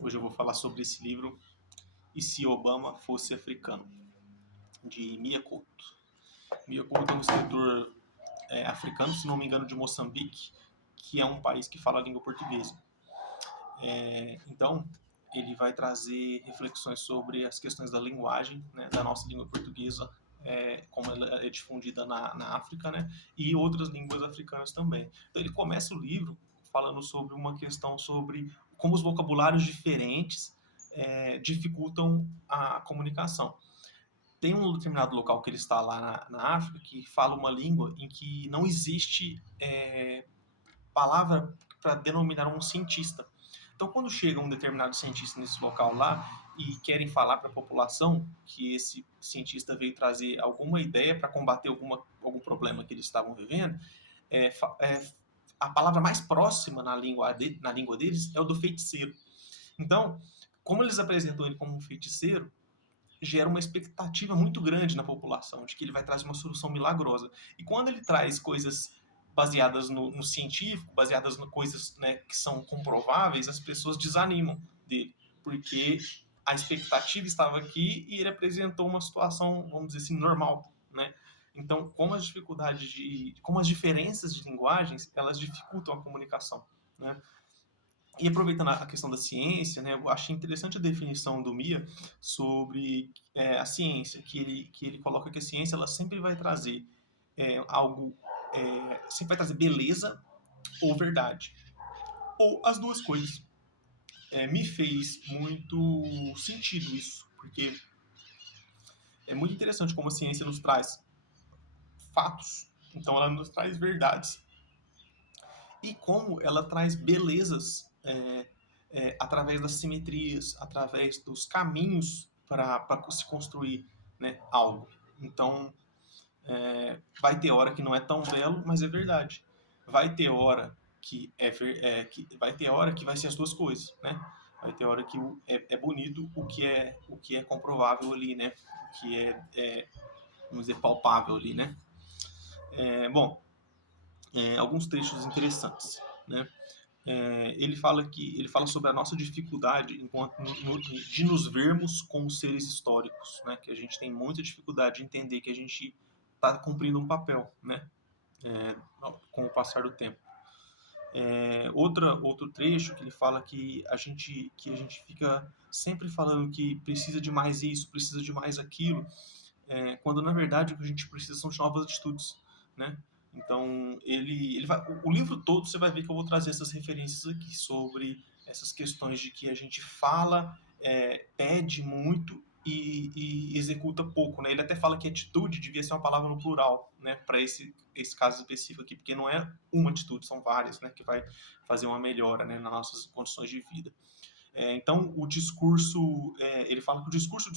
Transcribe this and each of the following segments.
Hoje eu vou falar sobre esse livro, E se Obama fosse africano, de Mia Couto. Mia Couto é um escritor africano, se não me engano, de Moçambique, que é um país que fala a língua portuguesa. Então, ele vai trazer reflexões sobre as questões da linguagem, né, da nossa língua portuguesa, como ela é difundida na África, né, e outras línguas africanas também. Então, ele começa o livro falando sobre uma questão sobre como os vocabulários diferentes dificultam a comunicação. Tem um determinado local que ele está lá na África que fala uma língua em que não existe palavra para denominar um cientista. Então, quando chega um determinado cientista nesse local lá e querem falar para a população que esse cientista veio trazer alguma ideia para combater algum problema que eles estavam vivendo, é, a palavra mais próxima na língua deles é o do feiticeiro. Então, como eles apresentam ele como um feiticeiro, gera uma expectativa muito grande na população de que ele vai trazer uma solução milagrosa. E quando ele traz coisas baseadas no científico, baseadas em coisas, né, que são comprováveis, as pessoas desanimam dele, porque a expectativa estava aqui e ele apresentou uma situação, vamos dizer assim, normal, né? Então, como as diferenças de linguagens, elas dificultam a comunicação, né? E aproveitando a questão da ciência, né, eu achei interessante a definição do Mia sobre a ciência, que ele coloca que a ciência ela sempre vai trazer algo, sempre vai trazer beleza ou verdade, ou as duas coisas. Me fez muito sentido isso, porque é muito interessante como a ciência nos traz fatos, então ela nos traz verdades, e como ela traz belezas através das simetrias, através dos caminhos para se construir, né, algo. Então, vai ter hora que não é tão belo, mas é verdade. Vai ter hora vai ter hora que vai ser as duas coisas, né? Vai ter hora que é bonito o que é comprovável ali, né? O que vamos dizer, palpável ali, né? Bom, alguns trechos interessantes, né? Ele fala sobre a nossa dificuldade de nos vermos como seres históricos, né? Que a gente tem muita dificuldade de entender que a gente está cumprindo um papel, né? É, com o passar do tempo. Outro trecho que ele fala que a gente fica sempre falando que precisa de mais isso, precisa de mais aquilo, quando na verdade o que a gente precisa são de novas atitudes, né? Então ele vai, o livro todo você vai ver que eu vou trazer essas referências aqui sobre essas questões de que a gente fala, pede muito e executa pouco, né? Ele até fala que atitude devia ser uma palavra no plural, né? Para esse caso específico aqui, porque não é uma atitude, são várias, né? Que vai fazer uma melhora, né? Nas nossas condições de vida. Então, o discurso, ele fala que o discurso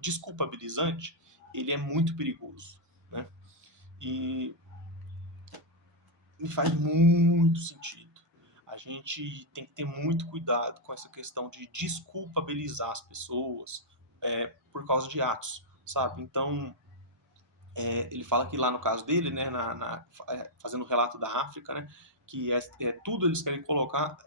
desculpabilizante, ele é muito perigoso, né? E me faz muito sentido. A gente tem que ter muito cuidado com essa questão de desculpabilizar as pessoas por causa de atos, sabe? Então, ele fala que lá no caso dele, né, fazendo o relato da África, né, que tudo eles querem colocar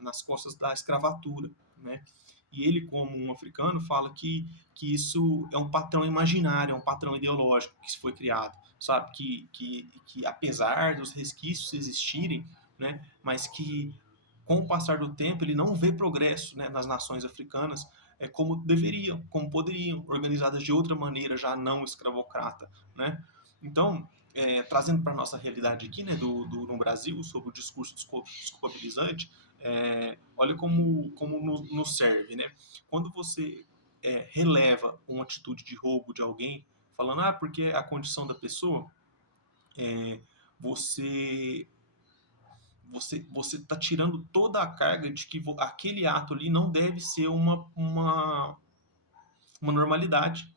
nas costas da escravatura, né? E ele, como um africano, fala que isso é um patrão imaginário, é um patrão ideológico que se foi criado, sabe? Que apesar dos resquícios existirem, né, mas que com o passar do tempo ele não vê progresso, né, nas nações africanas como deveriam, como poderiam, organizadas de outra maneira, já não escravocrata, né? Então, trazendo para a nossa realidade aqui, né, no Brasil, sobre o discurso desculpabilizante, olha como nos serve, né? Quando você releva uma atitude de roubo de alguém, falando, porque a condição da pessoa, é, você você está tirando toda a carga de que aquele ato ali não deve ser uma normalidade,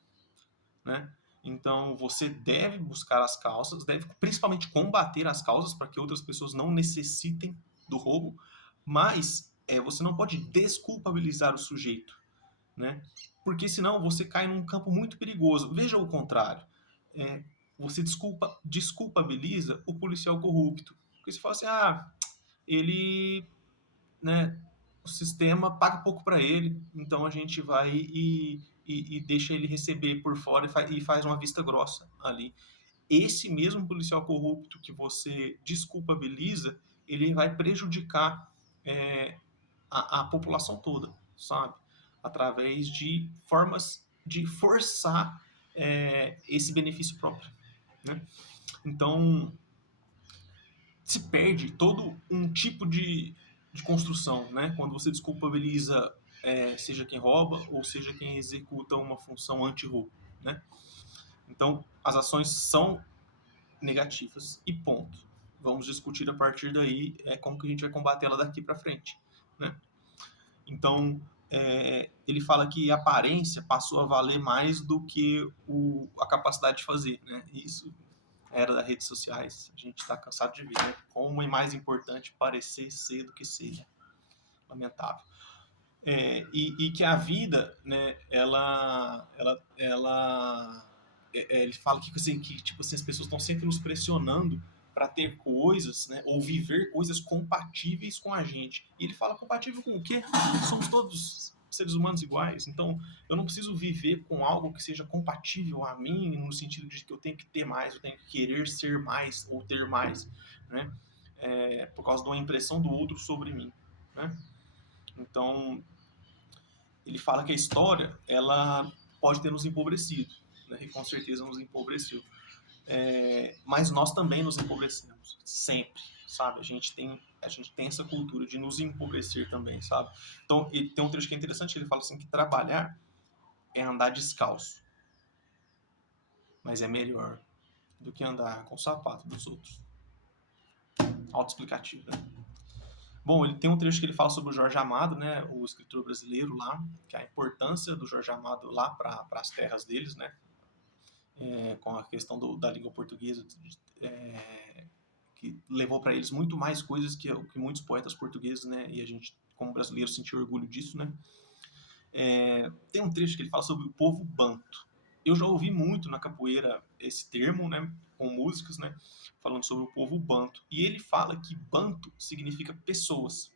né? Então você deve buscar as causas, deve principalmente combater as causas para que outras pessoas não necessitem do roubo, mas você não pode desculpabilizar o sujeito, né? Porque senão você cai num campo muito perigoso. Veja o contrário. É, você desculpabiliza o policial corrupto. Porque você fala assim, ele, né, o sistema paga pouco para ele, então a gente vai e deixa ele receber por fora e faz uma vista grossa ali. Esse mesmo policial corrupto que você desculpabiliza, ele vai prejudicar a população toda, sabe? Através de formas de forçar esse benefício próprio, né? Então, se perde todo um tipo de construção, né? Quando você desculpabiliza seja quem rouba ou seja quem executa uma função anti-roubo, né? Então, as ações são negativas e ponto. Vamos discutir a partir daí como que a gente vai combater ela daqui para frente, né? Então, ele fala que a aparência passou a valer mais do que a capacidade de fazer, né? Isso era das redes sociais, a gente está cansado de ver, né? Como é mais importante parecer ser do que ser, né? Lamentável. E que a vida, né, ele fala que, assim, que tipo assim, as pessoas estão sempre nos pressionando para ter coisas, né, ou viver coisas compatíveis com a gente. E ele fala compatível com o quê? Somos todos seres humanos iguais, então eu não preciso viver com algo que seja compatível a mim, no sentido de que eu tenho que ter mais, eu tenho que querer ser mais ou ter mais, né, por causa de uma impressão do outro sobre mim, né? Então, ele fala que a história ela pode ter nos empobrecido, né? E com certeza nos empobreceu. Mas nós também nos empobrecemos, sempre, sabe? A gente tem essa cultura de nos empobrecer também, sabe? Então, ele tem um trecho que é interessante, ele fala assim que trabalhar é andar descalço, mas é melhor do que andar com o sapato dos outros. Autoexplicativo, né? Bom, ele tem um trecho que ele fala sobre o Jorge Amado, né, o escritor brasileiro lá, que é a importância do Jorge Amado lá para as terras deles, né, com a questão da língua portuguesa, que levou para eles muito mais coisas que muitos poetas portugueses, né, e a gente, como brasileiro, sentiu orgulho disso, né. Tem um trecho que ele fala sobre o povo banto. Eu já ouvi muito na capoeira esse termo, né, com músicas, né, falando sobre o povo banto. E ele fala que banto significa pessoas.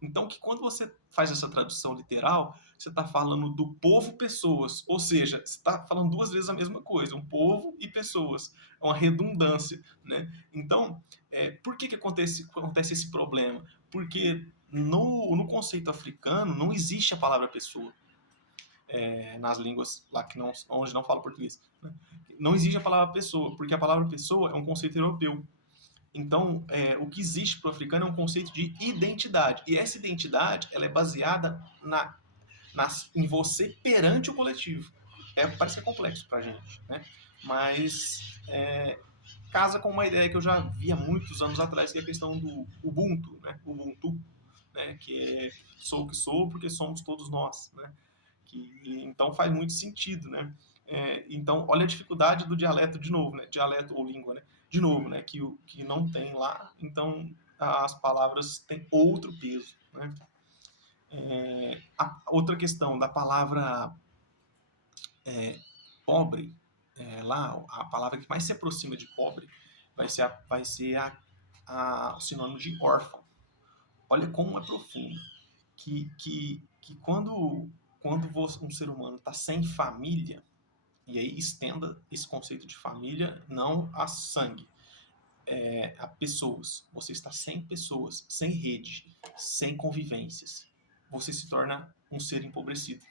Então, que quando você faz essa tradução literal, você está falando do povo pessoas, ou seja, você está falando duas vezes a mesma coisa, um povo e pessoas, é uma redundância, né? Então, por que acontece esse problema? Porque no conceito africano não existe a palavra pessoa, nas línguas lá que não, onde não fala português, né? Não existe a palavra pessoa, porque a palavra pessoa é um conceito europeu. Então, o que existe para o africano é um conceito de identidade. E essa identidade ela é baseada em você perante o coletivo. Parece que é complexo para a gente, né? Mas casa com uma ideia que eu já vi há muitos anos atrás, que é a questão do Ubuntu, né? Ubuntu, né? Que é sou o que sou porque somos todos nós, né? Então faz muito sentido, né? Então, olha a dificuldade do dialeto de novo, né? Dialeto ou língua, né? De novo, né? Que não tem lá, então as palavras têm outro peso, né? A outra questão da palavra pobre, lá, a palavra que mais se aproxima de pobre vai ser o sinônimo de órfão. Olha como é profundo. Que quando um ser humano está sem família, e aí estenda esse conceito de família não a sangue, a pessoas. Você está sem pessoas, sem rede, sem convivências. Você se torna um ser empobrecido.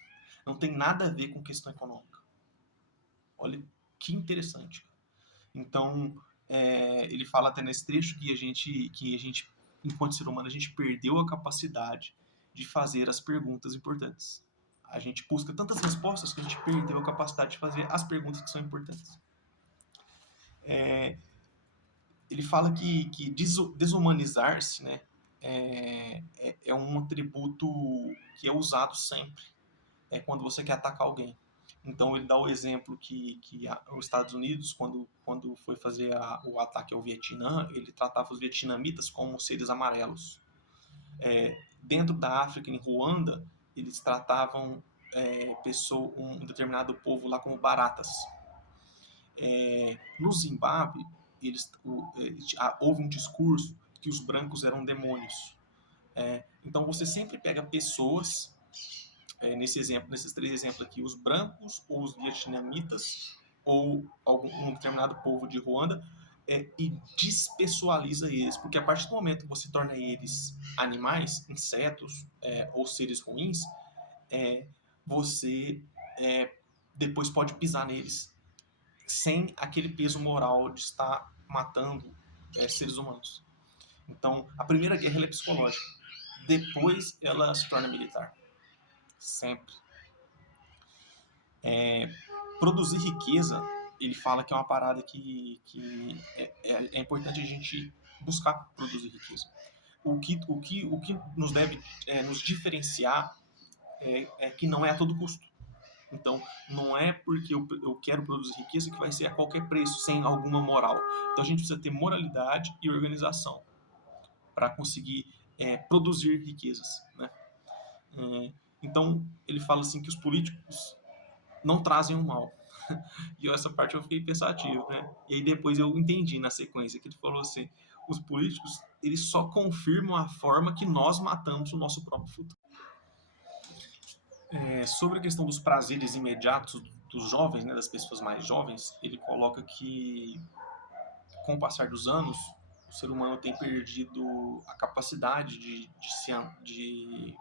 Não tem nada a ver com questão econômica. Olha que interessante. Então, ele fala até nesse trecho que a gente, enquanto ser humano, a gente perdeu a capacidade de fazer as perguntas importantes. A gente busca tantas respostas que a gente perdeu a capacidade de fazer as perguntas que são importantes. Ele fala que desumanizar-se, né, é um atributo que é usado sempre quando você quer atacar alguém. Então ele dá o exemplo que os Estados Unidos, quando foi fazer o ataque ao Vietnã, ele tratava os vietnamitas como seres amarelos. Dentro da África, em Ruanda, eles tratavam um determinado povo lá como baratas. No Zimbábue, houve um discurso que os brancos eram demônios. Então você sempre pega pessoas, nesses 3 exemplos aqui, os brancos ou os vietnamitas ou um determinado povo de Ruanda, e despessoaliza eles, porque a partir do momento que você torna eles animais, insetos, ou seres ruins, você depois pode pisar neles sem aquele peso moral de estar matando seres humanos. Então, a primeira guerra ela é psicológica, depois ela se torna militar, sempre. Produzir riqueza, ele fala que é uma parada que é importante a gente buscar produzir riqueza. O que nos deve nos diferenciar que não é a todo custo. Então, não é porque eu quero produzir riqueza que vai ser a qualquer preço, sem alguma moral. Então, a gente precisa ter moralidade e organização para conseguir produzir riquezas, né? Então, ele fala assim que os políticos não trazem o mal. E essa parte eu fiquei pensativo, né? E aí depois eu entendi na sequência que ele falou assim, os políticos, eles só confirmam a forma que nós matamos o nosso próprio futuro. Sobre a questão dos prazeres imediatos dos jovens, né, das pessoas mais jovens, ele coloca que com o passar dos anos, o ser humano tem perdido a capacidade de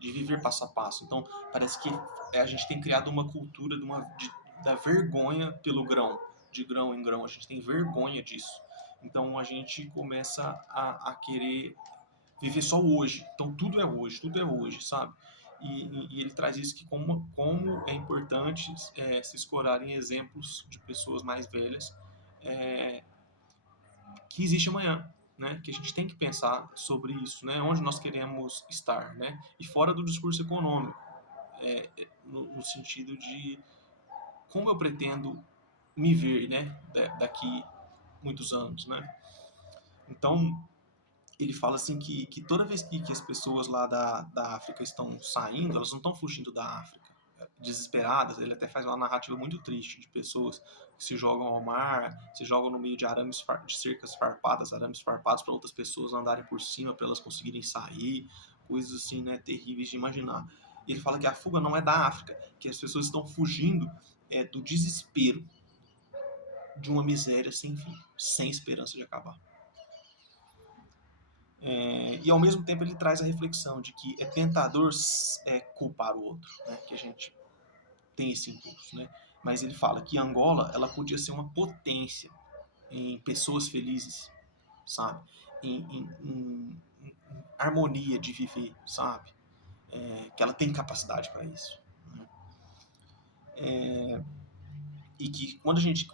viver passo a passo. Então, parece que a gente tem criado uma cultura da vergonha pelo grão, de grão em grão. A gente tem vergonha disso. Então, a gente começa a querer viver só hoje. Então, tudo é hoje, sabe? E ele traz isso que como é importante se escorarem exemplos de pessoas mais velhas, que existe amanhã, né? Que a gente tem que pensar sobre isso, né? Onde nós queremos estar, né? E fora do discurso econômico, no sentido de como eu pretendo me ver, né? Daqui muitos anos, né? Então, ele fala assim que toda vez que as pessoas lá da África estão saindo, elas não estão fugindo da África desesperadas. Ele até faz uma narrativa muito triste de pessoas que se jogam ao mar, se jogam no meio de de cercas farpadas, arames farpados para outras pessoas andarem por cima para elas conseguirem sair, coisas assim, né, terríveis de imaginar. E ele fala que a fuga não é da África, que as pessoas estão fugindo do desespero de uma miséria sem fim, sem esperança de acabar. E ao mesmo tempo ele traz a reflexão de que é tentador culpar o outro, né? Que a gente tem esse impulso, né? Mas ele fala que Angola ela podia ser uma potência em pessoas felizes, sabe? Em harmonia de viver, sabe? Que ela tem capacidade para isso. Né? E que quando a gente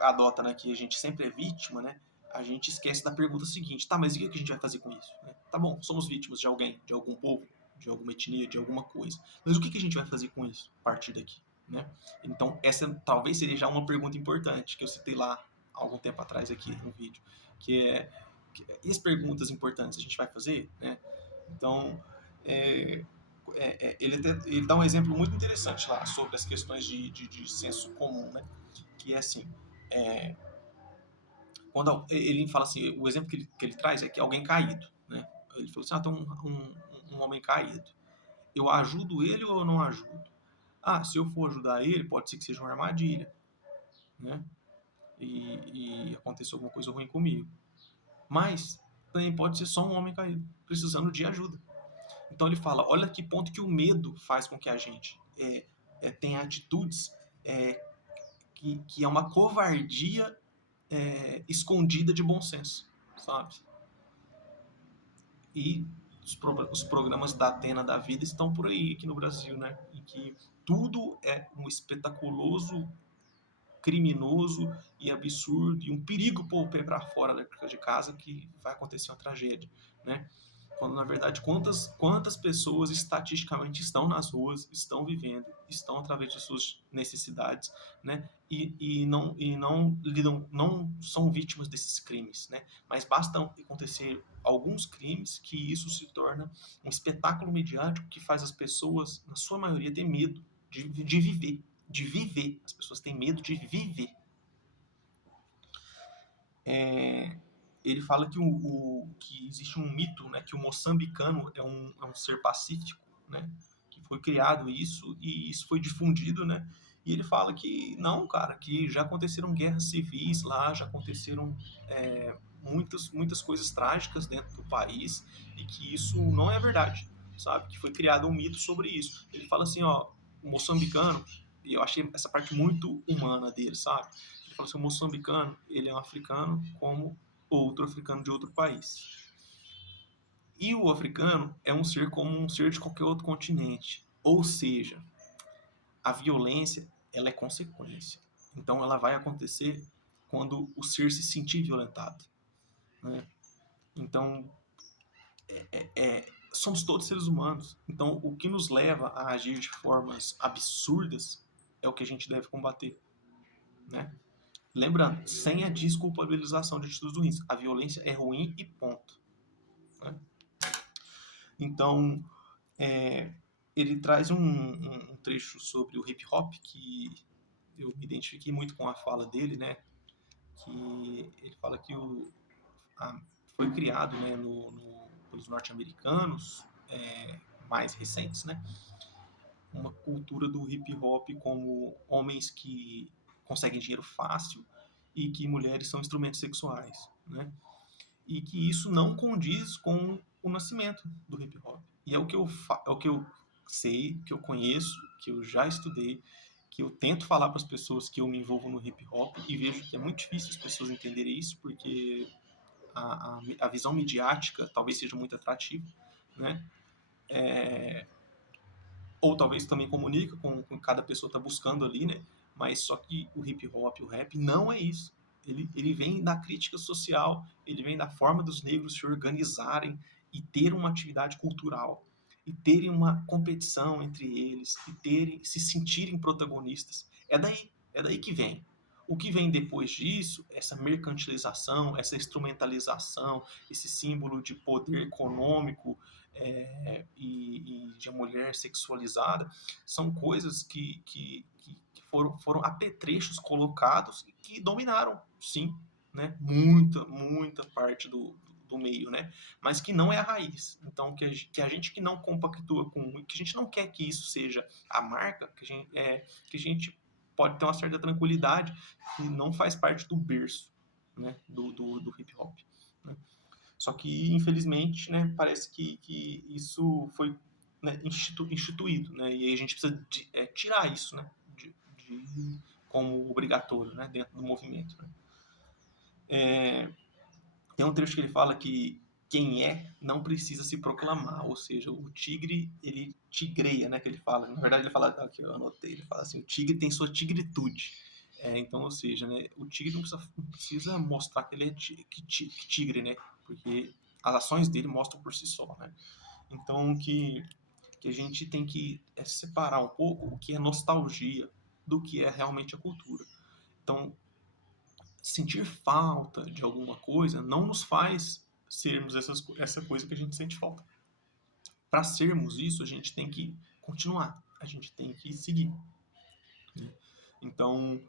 adota, né, que a gente sempre é vítima, né? A gente esquece da pergunta seguinte, tá, mas e o que a gente vai fazer com isso? Né? Tá bom, somos vítimas de alguém, de algum povo, de alguma etnia, de alguma coisa. Mas o que a gente vai fazer com isso a partir daqui? Né? Então, essa talvez seja já uma pergunta importante que eu citei lá há algum tempo atrás aqui no vídeo, e as perguntas importantes a gente vai fazer? Né? Então, ele dá um exemplo muito interessante lá sobre as questões de senso comum, né? Que é assim, quando ele fala assim, o exemplo que ele traz é que alguém caído, né? Ele falou assim, tem um homem caído. Eu ajudo ele ou eu não ajudo? Se eu for ajudar ele, pode ser que seja uma armadilha, né? E aconteça alguma coisa ruim comigo. Mas também pode ser só um homem caído, precisando de ajuda. Então ele fala, olha que ponto que o medo faz com que a gente tenha atitudes que é uma covardia escondida de bom senso, sabe? E os programas da Atena da vida estão por aí aqui no Brasil, né? Em que tudo é um espetaculoso, criminoso e absurdo e um perigo pôr o pé para fora de casa que vai acontecer uma tragédia, né? Quando na verdade quantas pessoas estatisticamente estão nas ruas, estão vivendo, estão através de suas necessidades, né? E não lidam, não são vítimas desses crimes, né? Mas basta acontecer alguns crimes que isso se torna um espetáculo mediático que faz as pessoas, na sua maioria, ter medo de viver, de viver. As pessoas têm medo de viver. ele fala que existe um mito, né, que o moçambicano é um ser pacífico, né, que foi criado isso e isso foi difundido, né, e ele fala que não, cara, que já aconteceram guerras civis lá, já aconteceram muitas coisas trágicas dentro do país e que isso não é verdade, sabe, que foi criado um mito sobre isso. Ele fala assim, ó, o moçambicano, e eu achei essa parte muito humana dele, sabe? Ele fala assim, o moçambicano, ele é um africano como outro africano de outro país. E o africano é um ser como um ser de qualquer outro continente. Ou seja, a violência, ela é consequência. Então ela vai acontecer quando o ser se sentir violentado, né? Então, somos todos seres humanos. Então, o que nos leva a agir de formas absurdas é o que a gente deve combater, né? Lembrando, sem a desculpabilização de atitudes ruins. A violência é ruim e ponto, né? Então, ele traz um trecho sobre o hip hop que eu me identifiquei muito com a fala dele, né? Que ele fala que foi criado, né, pelos norte-americanos mais recentes, né? Uma cultura do hip hop como homens que conseguem dinheiro fácil e que mulheres são instrumentos sexuais, né? E que isso não condiz com o nascimento do hip hop. E é o que eu sei, que eu conheço, que eu já estudei, que eu tento falar para as pessoas que eu me envolvo no hip hop e vejo que é muito difícil as pessoas entenderem isso porque a visão midiática talvez seja muito atrativa, né? Ou talvez também comunica com cada pessoa está buscando ali, né? Mas só que o hip hop, o rap, não é isso. Ele vem da crítica social, ele vem da forma dos negros se organizarem e ter uma atividade cultural, e terem uma competição entre eles, se sentirem protagonistas. É daí que vem. O que vem depois disso, essa mercantilização, essa instrumentalização, esse símbolo de poder econômico e de mulher sexualizada, são coisas que foram apetrechos colocados e que dominaram, sim, né, muita parte do meio, né, mas que não é a raiz. Então, que a gente que não compactua com, que a gente não quer que isso seja a marca, que a gente pode ter uma certa tranquilidade que não faz parte do berço, né, do hip hop, né? Só que, infelizmente, né, parece que isso foi, né, instituído, né, e aí a gente precisa tirar isso, né, como obrigatório, né, dentro do movimento, né. Tem um trecho que ele fala que quem não precisa se proclamar, ou seja, o tigre, ele tigreia, né, que ele fala. Na verdade, ele fala, aqui eu anotei, ele fala assim, o tigre tem sua tigritude. Então, ou seja, né, o tigre não precisa mostrar que ele é tigre, né, porque as ações dele mostram por si só, né. Então, que a gente tem que separar um pouco o que é nostalgia do que é realmente a cultura. Então, sentir falta de alguma coisa não nos faz sermos essa coisa que a gente sente falta. Para sermos isso, a gente tem que continuar, a gente tem que seguir, né? Então,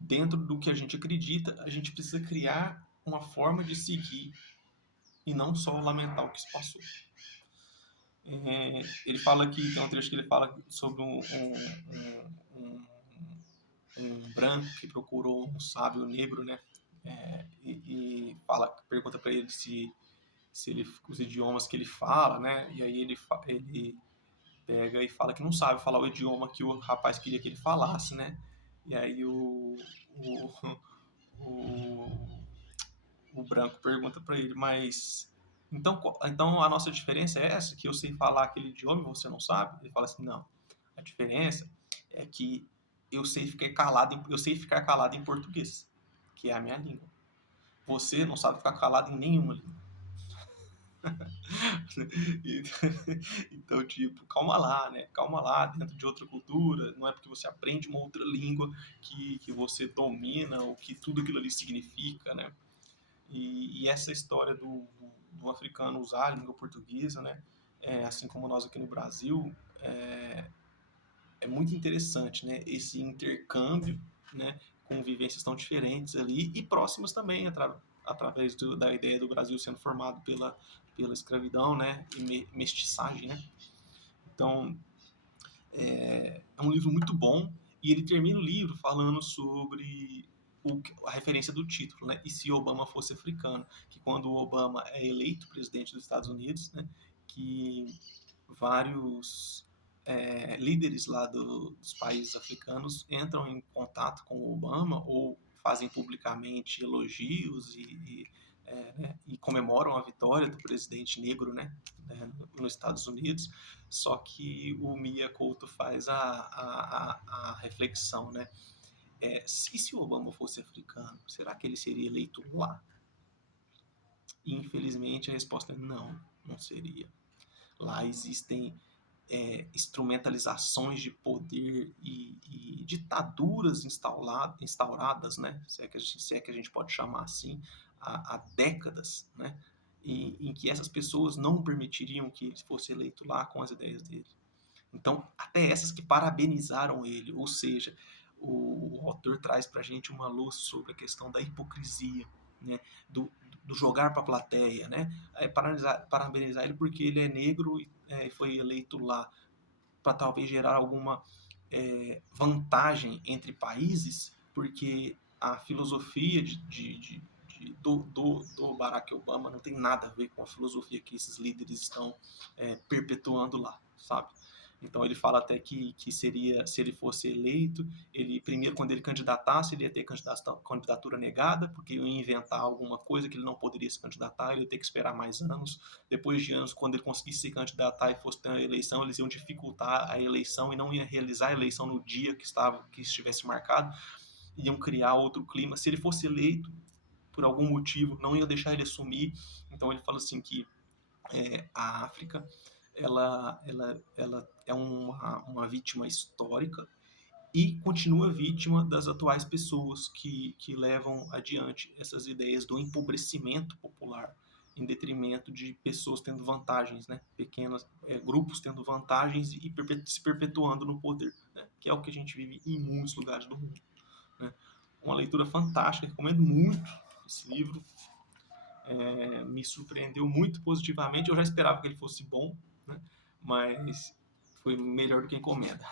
dentro do que a gente acredita, a gente precisa criar uma forma de seguir e não só lamentar o que se passou. Ele fala aqui, tem um trecho que ele fala sobre um branco que procurou um sábio negro, né? E pergunta para ele se ele, os idiomas que ele fala, né? E aí ele pega e fala que não sabe falar o idioma que o rapaz queria que ele falasse, né? E aí o, o branco pergunta para ele, mas então a nossa diferença é essa, que eu sei falar aquele idioma e você não sabe? Ele fala assim, não. A diferença é que eu sei ficar calado em português, que é a minha língua. Você não sabe ficar calado em nenhuma língua. Então, tipo, calma lá, né? Calma lá, dentro de outra cultura, não é porque você aprende uma outra língua que você domina ou que tudo aquilo ali significa, né? E essa história do africano usar a língua portuguesa, né? Assim como nós aqui no Brasil, é muito interessante, né? Esse intercâmbio, né? Com vivências tão diferentes ali e próximas também, através da ideia do Brasil sendo formado pela escravidão, né, e mestiçagem, né. Então, é um livro muito bom, e ele termina o livro falando sobre a referência do título, né? E se Obama fosse africano? Que quando o Obama é eleito presidente dos Estados Unidos, né, que vários líderes lá dos países africanos entram em contato com o Obama ou fazem publicamente elogios e comemoram a vitória do presidente negro, nos Estados Unidos. Só que o Mia Couto faz a reflexão, né? Se o Obama fosse africano, será que ele seria eleito lá? E, infelizmente, a resposta é não, não seria. Lá existem instrumentalizações de poder e ditaduras instauradas, né? Se é que a gente pode chamar assim, há décadas, né? Em que essas pessoas não permitiriam que ele fosse eleito lá com as ideias dele. Então, até essas que parabenizaram ele, ou seja, o autor traz para a gente uma luz sobre a questão da hipocrisia, né? do jogar para a plateia, né? Parabenizar ele porque ele é negro e foi eleito lá, para talvez gerar alguma vantagem entre países, porque a filosofia do Barack Obama não tem nada a ver com a filosofia que esses líderes estão perpetuando lá, sabe? Então ele fala até que seria, se ele fosse eleito, ele primeiro, quando ele candidatasse, ele ia ter candidatura negada, porque ia inventar alguma coisa que ele não poderia se candidatar, ele ia ter que esperar mais anos. Depois de anos, quando ele conseguisse se candidatar e fosse ter a eleição, eles iam dificultar a eleição e não ia realizar a eleição no dia que estivesse marcado, iam criar outro clima. Se ele fosse eleito, por algum motivo, não ia deixar ele assumir. Então ele fala assim que a África ela é uma vítima histórica e continua vítima das atuais pessoas que levam adiante essas ideias do empobrecimento popular em detrimento de pessoas tendo vantagens, né? Pequenos grupos tendo vantagens e se perpetuando no poder, né? Que é o que a gente vive em muitos lugares do mundo, né? Uma leitura fantástica, recomendo muito esse livro. Me surpreendeu muito positivamente. Eu já esperava que ele fosse bom, né? Mas foi melhor do que encomenda.